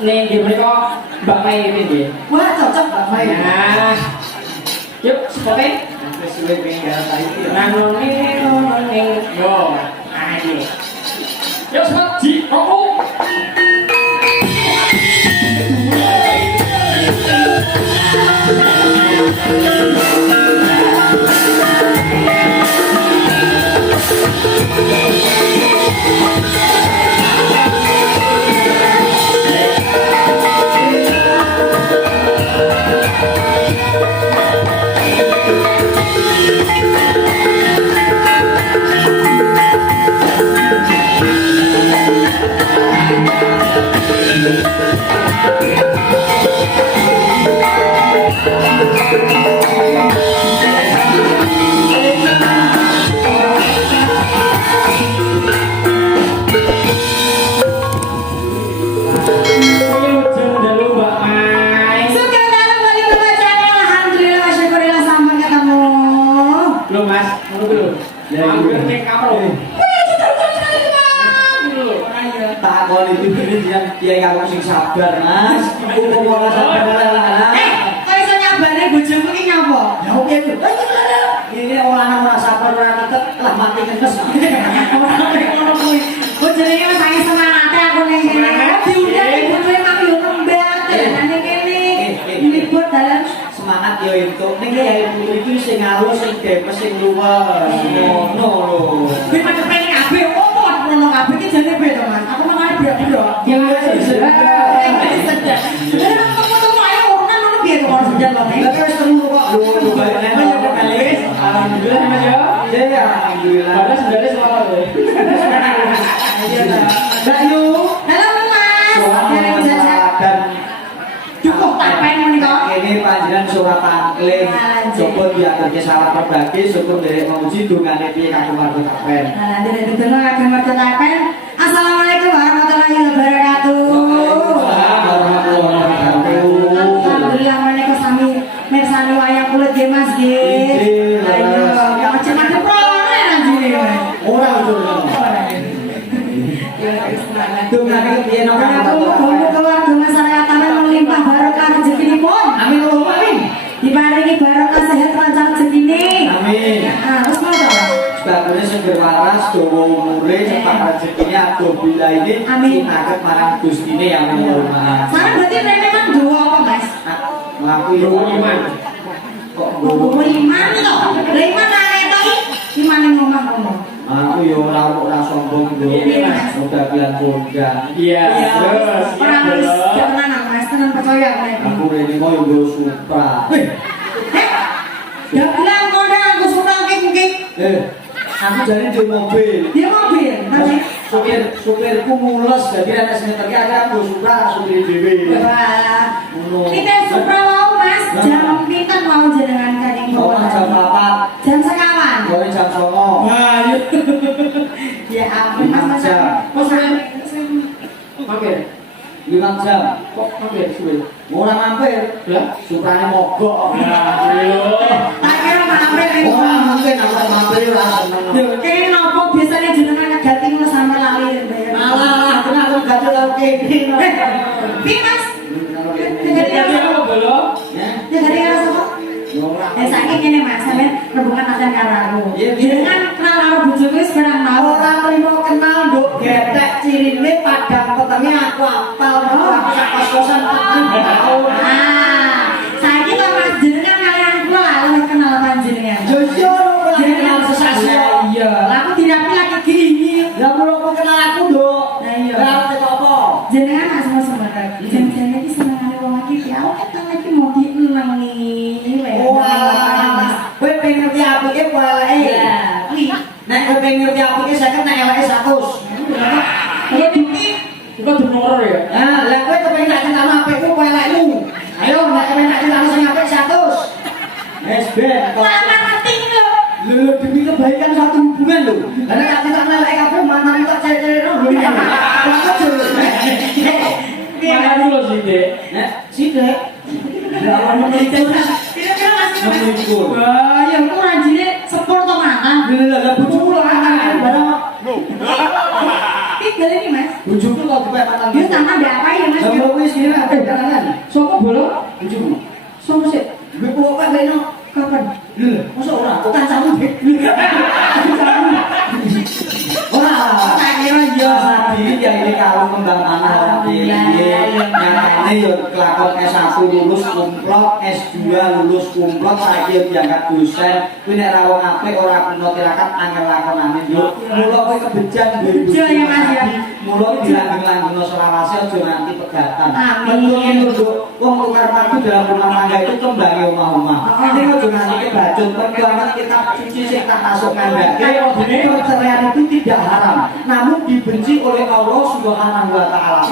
nih gimana kok Mbak Mai ini? Wah cocok Mbak Mai. Nah, yuk spotnya. Sesuai dengan tadi. Nanoni, yo, ayo. Yuk spot di rokok. Kiai aku sing sabar Mas. Iku kok ora sabar lah. Kok iso nyabare bojomu iki nyapa? Ya oke. Ini orang ora sabar ora tetep lah mati kenes. Ngono kuwi. Bojone iki wis sange semangate aku ning kene. Diundang ibu kowe mak yo nembang dalane kene. Libur dalan semangat yo entuk. Ning ya ibu iki sing alus sing depes sing luwes. Ngono lho. Kuwi macam ning kabeh opo ngono kabeh iki jane piye to Mas? Aku mangane bro. Ya wis sedap. Sebenarnya kamu ayo urunan ngono piye to Mas jalan ning. Lah wis temu kok. Lho bayane kok kalis. Alhamdulillah Mas ya. Ya alhamdulillah. Padahal sebenarnya selamat ya. Iya ta. Mbak Yu. Halo Mas. Dari dan cukup tak pengen menika. Ini panjenengan surat pangling. Coba diaturke salah berbagi syukur dari menguji dongane piye kagem warga Tapen. Nah, dari dulu kagem warga Tapen. Assalamualaikum warahmatullahi wabarakatuh. Warahmatullahi wabarakatuh. Alhamdulillah menika sami mirsani wayang kulit nggih Mas nggih. Ayo, macam-macam prone anjine Mas. Ora ujung. Ya wis semangat. Dongane piye nang Muga-muga keluarga masyarakat Tapen melimpah barokah rezekinipun. Amin Allahumma amin. Diparingi barokah sehat lancar rezekine. Amin. Nah, terus mau to? Sebabnya sing waras dawa umure cepat rezekine adoh bila ini sinaket marang Gustine yang Maha. Sareng berarti rene memang doa apa, Mas? Ngaku yo iman. Kok Doa iman to? Lha iman arek to iki iman ning omah kono. aku yo ora sombong lho. Udah bilang kondang. Iya. Terus. Ora harus tenan Mas, tenan percaya nek. Aku rene mau yo nggo Supra. Ya bilang kono aku suka mungkin. Aku jane di mobil. Dia mobil, tapi supirku mules dadi ana sing ngerti aku Supra supir dhewe. wah. Ngono. Kita Supra mau Mas, jam pinten mau jenengan kadang Mau jam 4. Jam sekawan. Boleh jam 9. Wah, ya ampun Mas. Kok mampir? 5 jam. Kok mampir suwe? Ora mampir. Lah, Suprane mogok. Tak kira mampir ning Ora mungkin aku mampir ora seneng. Lho, kene napa biasanya jenengan ngegati ngono sampe lali bayar. Malah aku gak tau kene. Piye Mas? Jadi apa bolo? Ya. Ya gak ada sapa? Ora. Saiki ngene Mas, sampean hubungan pacar karo aku. Iya, iya. Jenengan kenal karo bojoku wis barang tau. Ora trimo kenal nduk getek cirine padang petenge aku apal aku sak kos-kosan tau. Ah, saiki kok Mas jenengan kalian kula luwih kenal panjenengan. Jojo ora kenal sesasa. Iya, lah aku dirapi lagi gini. Lah kok kenal aku nduk. Nah iya. Ora teko apa. Jenengan asma sebentar. Jenengan iki senengane wong iki ya ketan iki mau dienengi. Wah, kowe pengen ngerti apike apa eleke? Ya, kuwi. Nek kowe pengen ngerti apike 50 nek eleke 100. Ya iki Itu denor ya? Nah, lah kowe kepengen tak kenal apikku apa elekmu? Ayo nek kowe nak kenal sing apik 100. Wes ben kok. lama mati lho. Lho demi kebaikan satu hubungan lho. Karena tak kenal eleke kabeh mantan kok cewek-cewek lho. Mana dulu sih dek? Nek sithik. Lah ono Kira-kira Mas Memikul. wah, ya aku rajine sepur to mangan. Lah bojoku lho mantan barang. tinggal ini Mas. Bujuku kok kepek matan. Dia sama ada apa ya Mas? Lah wis iki ra kanan. Sopo bolo? Bujuku. Sopo sih? Gue kok kok leno. Kapan? Lho, mosok ora kok kancamu. Ora. Tak kira yo. Jadi ya ini kalau kembang tanah nyatanya ya kelakon S1 lulus kumplot, S2 lulus kumplot, saya diangkat dosen, ini nek ra wong apik ora kuno tirakat angel lakonane yo. Mula kowe kebejan Bejo ya, Mas, ya. Mula dilanggeng-langgengno selawase aja nganti pegatan. Amin. Menurut wong tukar madu dalam rumah tangga itu kembali omah-omah. Ini aja nganti kebacut, perjuangan kita suci sing tak masuk ngandake. Perceraian itu tidak haram, namun dibenci oleh Allah Subhanahu wa taala.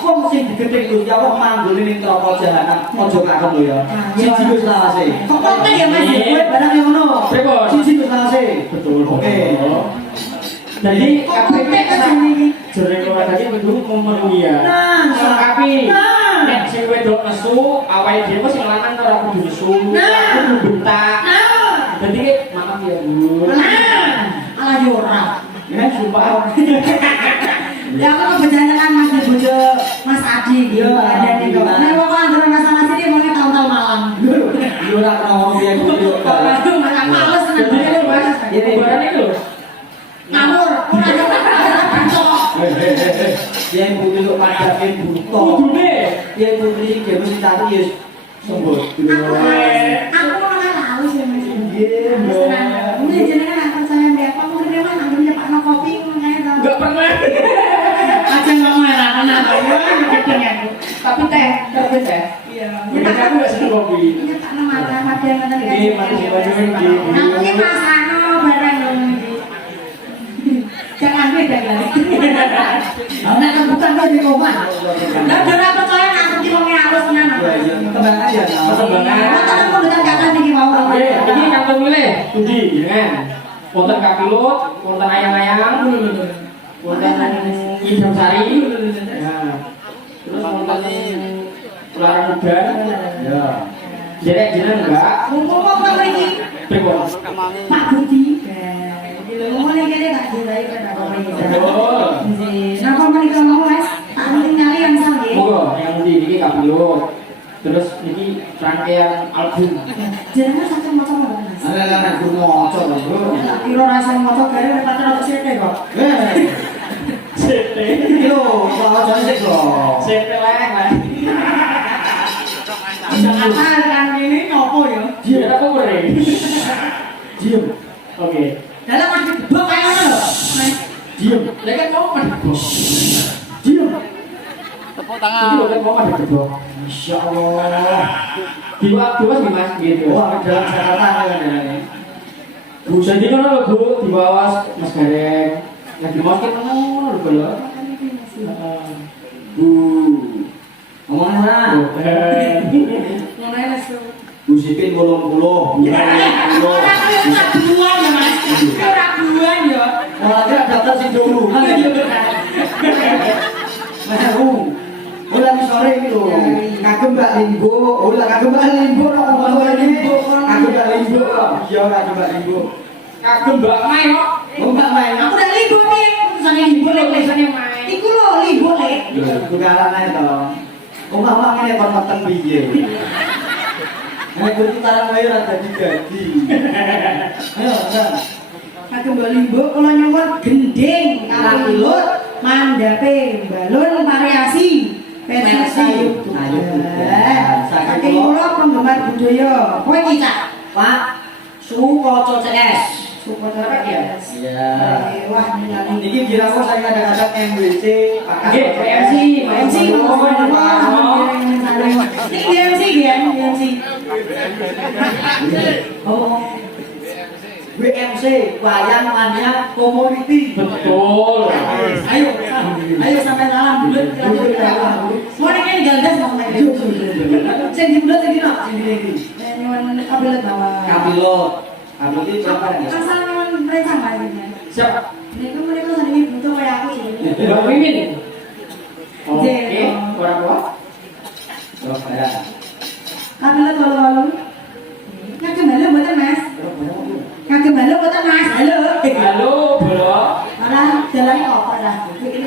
Wong sing digedhe Gusti Allah manggone ning neraka jahanam. Aja kaken lho ya. Siji wis lawase. Kok ya Mas? Kowe barang yang ngono. Pripun? Siji wis lawase. Betul. Oke. Jadi Kok kabeh kontek sak kesini iki? jering keluar tadi kudu memenuhi ya. Nah, Tapi nah. nek sing wedok nesu, awake dhewe sing lanang ora kudu nesu, Nah. kudu bentak. Nah. Jadi maaf ya, Bu. Nah. Ala yo ora. Ya sumpah. Ya aku kebejangan Mas di bojo Mas Adi gitu. Ada nih kok. Nah, kok antara masalah sini mau tahun-tahun malam. Yo ora kena ngomong piye kudu. Aduh, malah males Jadi nang Mas, Ini. barang iki lho. ngawur. Ora ada kantor. Yang putri untuk padakin buto. Kudune Yang putri sing dhewe sing tadi ya sembut. Aku malah tahu sih Mas. Iya, Mbak. Mungkin jenengan nggak percaya mbak apa mungkin dia mah nggak punya pakno kopi kayak gitu. enggak pernah. Aja ngomong ya kenapa? Ya gedeng aku. Tapi teh. Iya. Ya aku enggak seneng kopi. Ini tak nama dia mana dia. Iya, makasih banyak, Dik. Nanti Mas Ano bareng dong ini. Jangan beda kali. Ana kebutan kok di rumah. Lah ora percaya nek aku ki wong halus nang. Kembang aja. Kembangan. Motor aku betul kata niki mau. Oke, ini kantong milih. Budi, jangan. Wonten kaki lut, wonten ayang-ayang, wonten idam sari. Nah, terus wonten ular muda. Ya. Jadi jenengan enggak? Ngomong apa iki? Pripun? Pak Budi. Ngomong ini kene tak dirai kan apa iki. Betul. Napa menika mau Mas? Tak penting nyali yang sang nggih. Monggo, yang Budi iki kaki lut. Terus iki rangkaian album. Jenengan sampe maca mboten Mas? Ana guru maca lho, Bro. Tak kira rasa maca gare nek pacar sithik kok. Sete. Yo, kalau jangan sih bro. Sete lah. Jakarta kan ini ngopo ya? Dia apa mrene? Diam. Oke. Dalam mati gebok kayak ngono lho. Mas. Diam. Lha kan mau kan bos. Diam. Tepuk tangan. Itu kan mau ada kedok. Insya Allah. Diwas Mas gitu. Wah, dalam Jakarta kan ini. Bu jadi kan lho Bu, dibawas Mas Gareng. Lagi mau kita ngono lho lho. Bu. Ngomong lah. Ngono ya Mas. Bu Sipin 80. Ora kuwi tak buan ya Mas. Ora buan ya. Malah dia daftar sing dulu. Baru. Ulang sore itu. Kagem Mbak Limbo. Ulang kagem Mbak Limbo ngomong Limbo. Kagem Mbak Limbo. Iya, kagem Mbak Limbo. Kagem Mbak Mai kok. Oh, Mbak Mai. Aku udah libur nih. Tulisannya libur lek tulisannya Mai. Iku lho libur lek. Tukaran ae to. Omah-omah ngene kon meten piye? Nek kudu taran wae ora dadi-dadi. Ayo, Kang. Kagem Mbak Limbo kula nyuwun gending kapilut mandape balon variasi pensi Ayo, saking kula penggemar budaya kowe iki Cak Pak Sukoco CS. Sukoco ya Iya. wah ningali Niki diramu saya kadang-kadang MWC pakai Nggih, MC, MC ini MC ya MC Oh. WMC, wayang mania community. Betul. ayo sampai salam bulut mau nek galdas mau nek sing di bulut iki no sing di nyuwun kabilet bawa Kapilot. Kapilot itu siapa ya? asal nyuwun rencana ini Siap. niku mereka sering butuh kayak aku sih Mbak Mimin. Oke, ora apa? Oh, ya. kabilet walu-walu ngagem halo mboten Mas ngagem halo mboten Mas halo Halo, Bro. ora jalan kok ora iki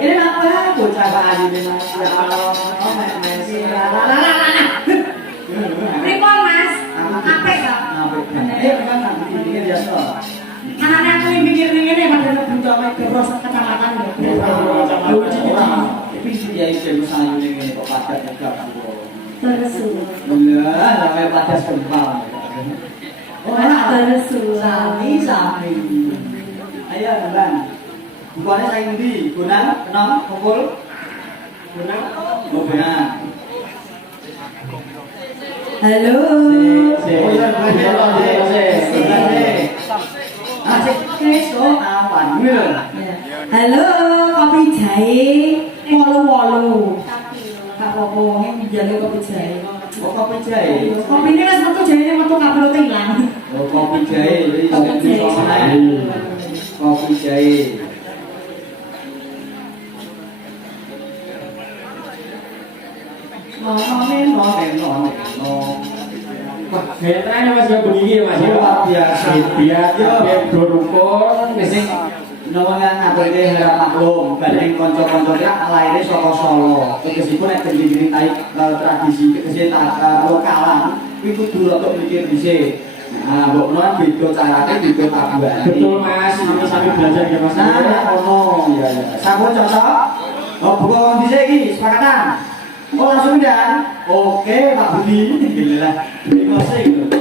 Ini apa? Bocah Bali ini Mas. Ya Allah, Messi. Pripun Mas? Apik kok. Kan nanti ini biasa. Anaknya aku yang pikir ngene padahal butuh mek keros kecamatan lho. Tapi dia itu sayu ini kok padat juga. Terus. Bener, namanya padat kempal. Terus. Sami. Ayo, Bang. Bukannya saya ngendi? Gunang, kenal, kumpul. Gunang. Oh, gunang. Halo. Halo, kopi jahe wolu-wolu. Kak Popo ini njaluk kopi jahe. Oh, kopi jahe. Kopi ini kan metu jahe metu kabel ilang. Oh, kopi jahe. Kopi jahe. Wah, gaya terakhir Mas ya begini ya Mas ya. Luar biasa. Biar dorukun, mesti Namanya ngaturke harap maklum, banding konco-konco ya lainnya saka Solo. Tegesipun nek diceritai tradisi tegese lokalan, iku dulu kok mikir dhisik. Nah, mbok menawa beda carane beda kabuane. betul Mas, sami belajar ya Mas. Nah, ono ya ya. Sampun cocok? Oh, buka kondisi iki, sepakatan. Oh, langsung dan. Oke, Pak Budi. Gila. Terima kasih.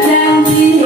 Janji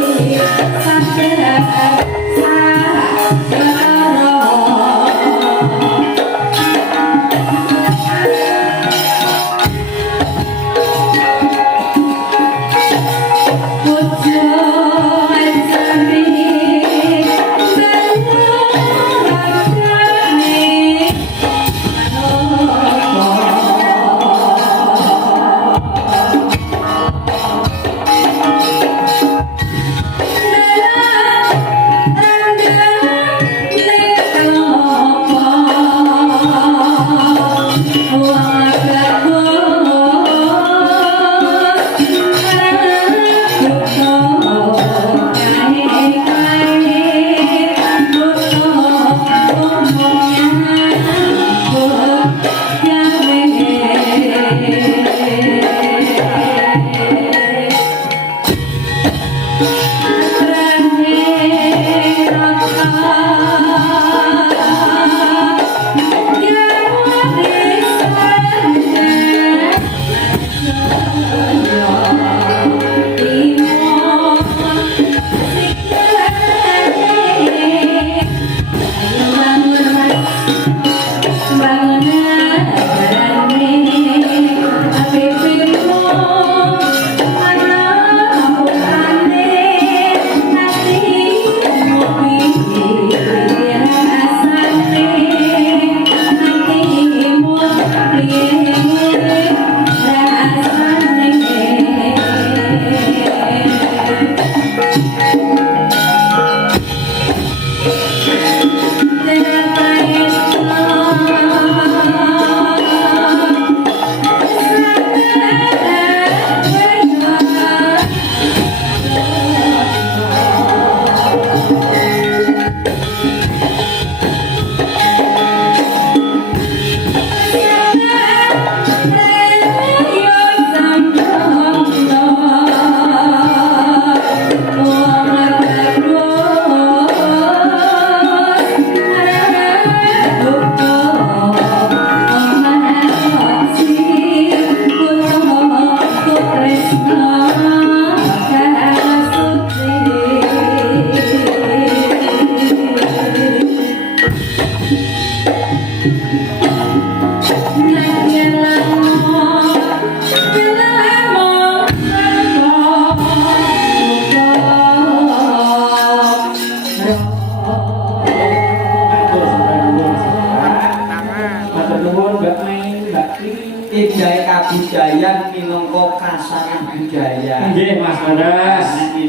pindahe kabudayan minangka kasaran budaya. Nggih Mas Baras. Nek